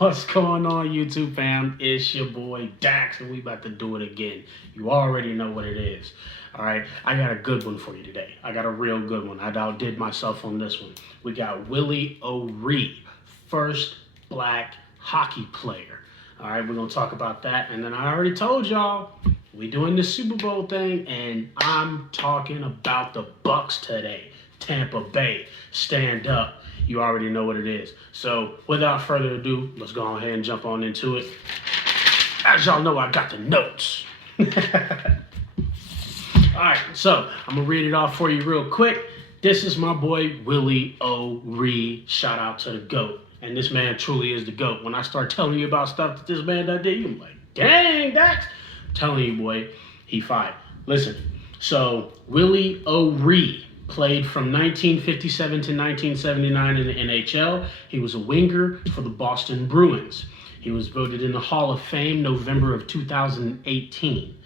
What's going on, YouTube fam? It's your boy Dax, and we about to do it again. You already know what it is. All right, I got a good one for you today. I got a real good one. I outdid myself on this one. We got Willie O'Ree, first black hockey player. All right, we're gonna talk about that, and then I already told y'all we doing the Super Bowl thing, and I'm talking about the Bucs today. Tampa Bay, stand up. You already know what it is. So without further ado, let's go ahead and jump on into it. As y'all know, I got the notes. All right, so I'm gonna read it off for you real quick. This is my boy Willie O'Ree. Shout out to the GOAT. And this man truly is the GOAT. When I start telling you about stuff that this man done did, you're like, dang, Dax. I'm telling you, boy, he fine. Listen, so Willie O'Ree played from 1957 to 1979 in the NHL. He was a winger for the Boston Bruins. He was voted in the Hall of Fame November of 2018.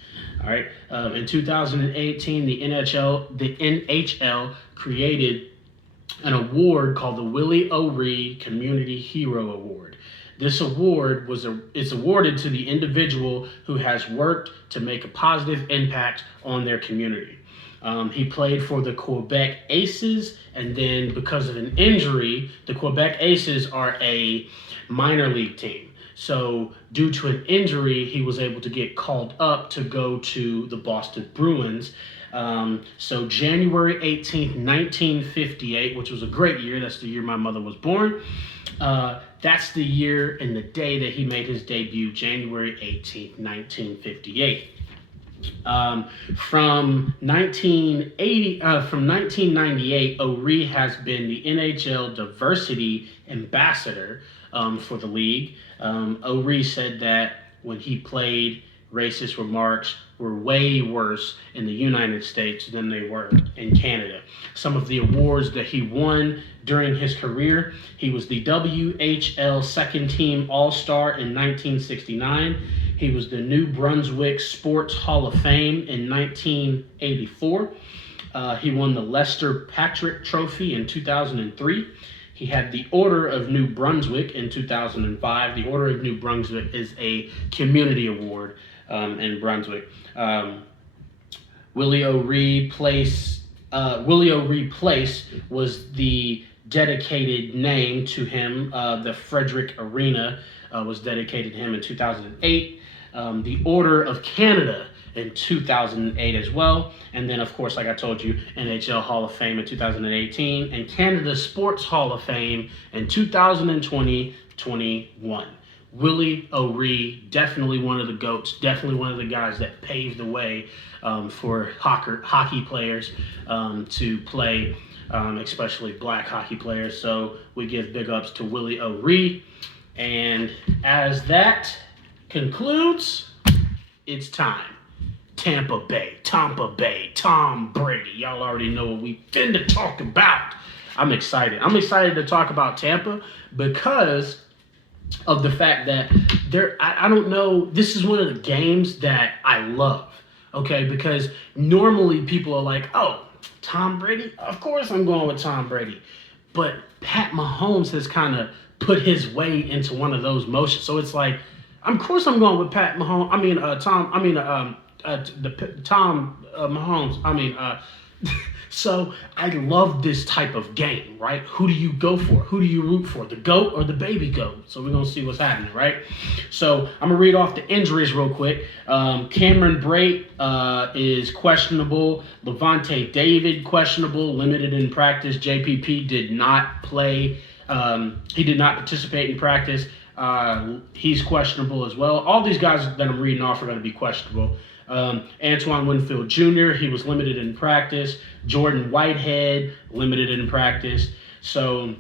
All right. In 2018, the NHL created an award called the Willie O'Ree Community Hero Award. This award is awarded to the individual who has worked to make a positive impact on their community. He played for the Quebec Aces, and then because of an injury, the Quebec Aces are a minor league team. So due to an injury, he was able to get called up to go to the Boston Bruins. So January 18th, 1958, which was a great year. That's the year my mother was born. That's the year and the day that he made his debut, January 18th, 1958. From 1998, O'Ree has been the NHL Diversity Ambassador for the league. O'Ree said that when he played, racist remarks were way worse in the United States than they were in Canada. Some of the awards that he won during his career: he was the WHL Second Team All-Star in 1969. He was the New Brunswick Sports Hall of Fame in 1984. He won the Lester Patrick Trophy in 2003. He had the Order of New Brunswick in 2005. The Order of New Brunswick is a community award in Brunswick. Willie O'Ree Place was the dedicated name to him. The Frederick Arena was dedicated to him in 2008. The Order of Canada in 2008 as well. And then, of course, like I told you, NHL Hall of Fame in 2018 and Canada Sports Hall of Fame in 2020-21. Willie O'Ree, definitely one of the GOATs, definitely one of the guys that paved the way for hockey players to play, especially black hockey players. So we give big ups to Willie O'Ree. And as that concludes, it's time. Tampa Bay, Tom Brady. Y'all already know what we finna talk about. I'm excited. I'm excited to talk about Tampa because of the fact that I don't know, this is one of the games that I love, okay? Because normally people are like, oh, Tom Brady? Of course I'm going with Tom Brady. But Pat Mahomes has kind of put his way into one of those motions. So it's like, of course I'm going with Pat Mahomes. Tom Mahomes. So I love this type of game, right? Who do you go for? Who do you root for? The GOAT or the baby GOAT? So we're going to see what's happening, right? So I'm going to read off the injuries real quick. Cameron Brate is questionable. Levante David, questionable, limited in practice. JPP did not play. He did not participate in practice. He's questionable as well. All these guys that I'm reading off are going to be questionable. Antoine Winfield Jr., he was limited in practice. Jordan Whitehead, limited in practice. So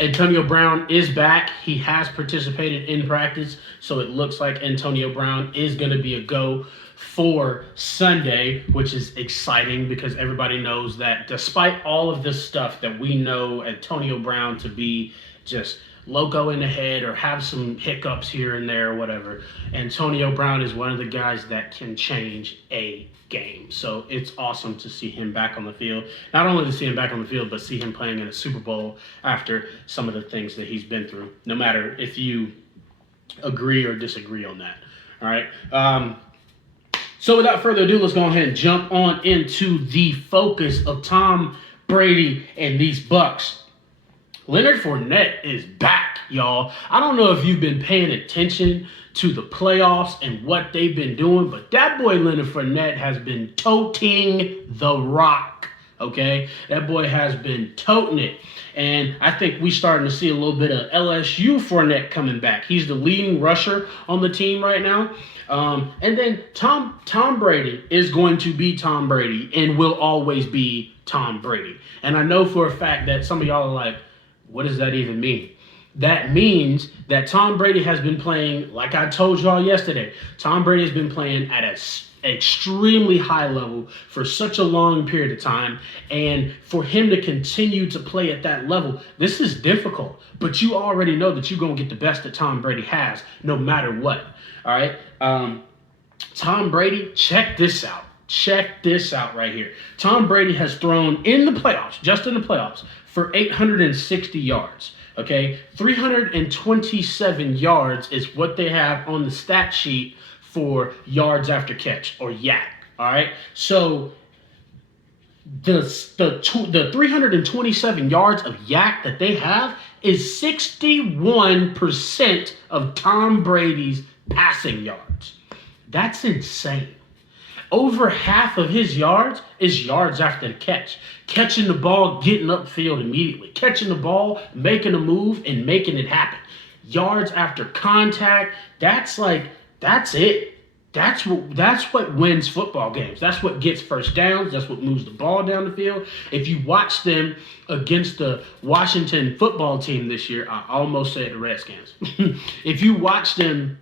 Antonio Brown is back. He has participated in practice. So it looks like Antonio Brown is going to be a go for Sunday, which is exciting because everybody knows that despite all of this stuff that we know Antonio Brown to be just loco in the head or have some hiccups here and there or whatever, Antonio Brown is one of the guys that can change a game. So it's awesome to see him back on the field. Not only to see him back on the field, but see him playing in a Super Bowl after some of the things that he's been through, no matter if you agree or disagree on that. All right. So without further ado, let's go ahead and jump on into the focus of Tom Brady and these Bucs. Leonard Fournette is back, y'all. I don't know if you've been paying attention to the playoffs and what they've been doing, but that boy Leonard Fournette has been toting the rock, okay? That boy has been toting it. And I think we're starting to see a little bit of LSU Fournette coming back. He's the leading rusher on the team right now. And then Tom Brady is going to be Tom Brady and will always be Tom Brady. And I know for a fact that some of y'all are like, what does that even mean? That means that Tom Brady has been playing, like I told y'all yesterday, Tom Brady has been playing at an extremely high level for such a long period of time. And for him to continue to play at that level, this is difficult. But you already know that you're going to get the best that Tom Brady has, no matter what. All right? Tom Brady, check this out. Check this out right here. Tom Brady has thrown in the playoffs, just in the playoffs, for 860 yards. Okay, 327 yards is what they have on the stat sheet for yards after catch, or YAC. All right, so the 327 yards of YAC that they have is 61% of Tom Brady's passing yards. That's insane. Over half of his yards is yards after the catch. Catching the ball, getting upfield immediately. Catching the ball, making a move, and making it happen. Yards after contact, that's it. That's what wins football games. That's what gets first downs. That's what moves the ball down the field. If you watch them against the Washington football team this year, I almost said the Redskins. If you watch them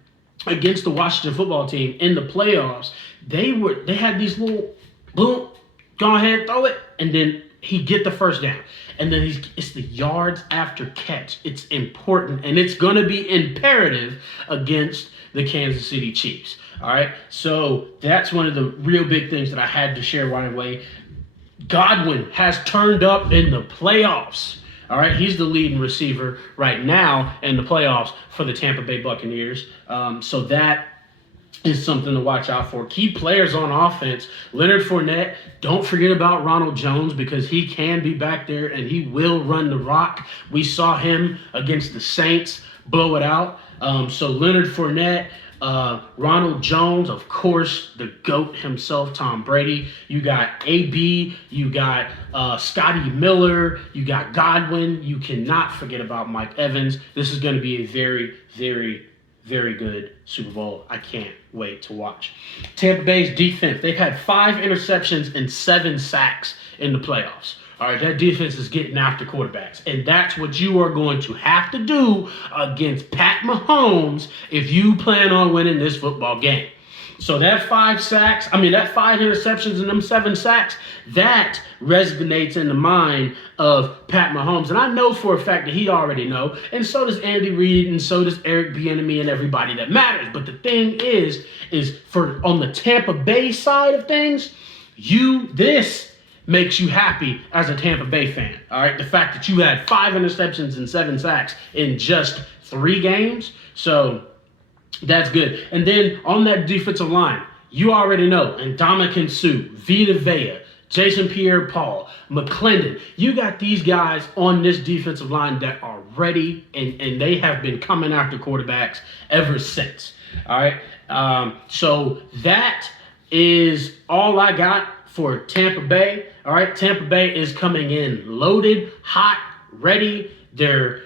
against the Washington football team in the playoffs, they had these little boom, go ahead, throw it, and then he get the first down. And then it's the yards after catch. It's important, and it's going to be imperative against the Kansas City Chiefs. All right, so that's one of the real big things that I had to share right away. Godwin has turned up in the playoffs. All right, he's the leading receiver right now in the playoffs for the Tampa Bay Buccaneers. So that is something to watch out for. Key players on offense, Leonard Fournette. Don't forget about Ronald Jones, because he can be back there and he will run the rock. We saw him against the Saints blow it out. So Leonard Fournette, Ronald Jones, of course, the GOAT himself, Tom Brady. You got AB, you got Scotty Miller, you got Godwin. You cannot forget about Mike Evans. This is going to be a very, very, very good Super Bowl. I can't wait to watch. Tampa Bay's defense, they've had 5 interceptions and 7 sacks in the playoffs. All right, that defense is getting after quarterbacks. And that's what you are going to have to do against Pat Mahomes if you plan on winning this football game. So that 5 interceptions and them 7 sacks, that resonates in the mind of Pat Mahomes. And I know for a fact that he already know. And so does Andy Reid, and so does Eric Bieniemy, and everybody that matters. But the thing is for on the Tampa Bay side of things, this makes you happy as a Tampa Bay fan. All right, the fact that you had 5 interceptions and 7 sacks in just 3 games. So that's good. And then on that defensive line, you already know, Ndamukong Suh, Vita Vea, Jason Pierre-Paul, McClendon. You got these guys on this defensive line that are ready, and they have been coming after quarterbacks ever since. All right, so that is all I got for Tampa Bay. All right, Tampa Bay is coming in loaded, hot, ready. Their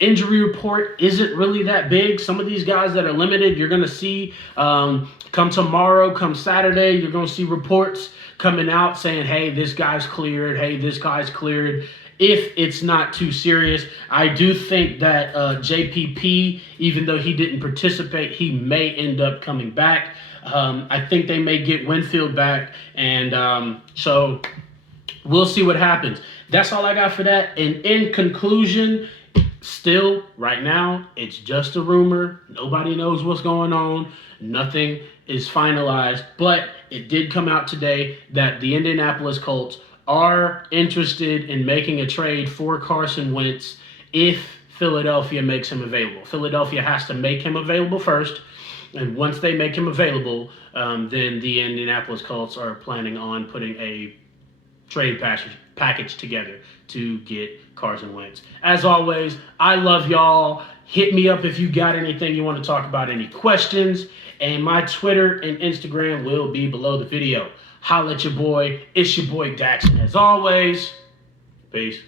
injury report isn't really that big. Some of these guys that are limited, you're going to see come tomorrow, come Saturday, you're going to see reports coming out saying, hey, this guy's cleared. Hey, this guy's cleared. If it's not too serious, I do think that JPP, even though he didn't participate, he may end up coming back. I think they may get Winfield back, and so we'll see what happens. That's all I got for that. And in conclusion, Still, right now, it's just a rumor. Nobody knows what's going on. Nothing is finalized. But it did come out today that the Indianapolis Colts are interested in making a trade for Carson Wentz if Philadelphia makes him available. Philadelphia has to make him available first. And once they make him available, then the Indianapolis Colts are planning on putting a trade package together to get Carson Wentz. As always, I love y'all. Hit me up if you got anything you want to talk about, any questions. And my Twitter and Instagram will be below the video. Holla at your boy. It's your boy Daxon. As always, peace.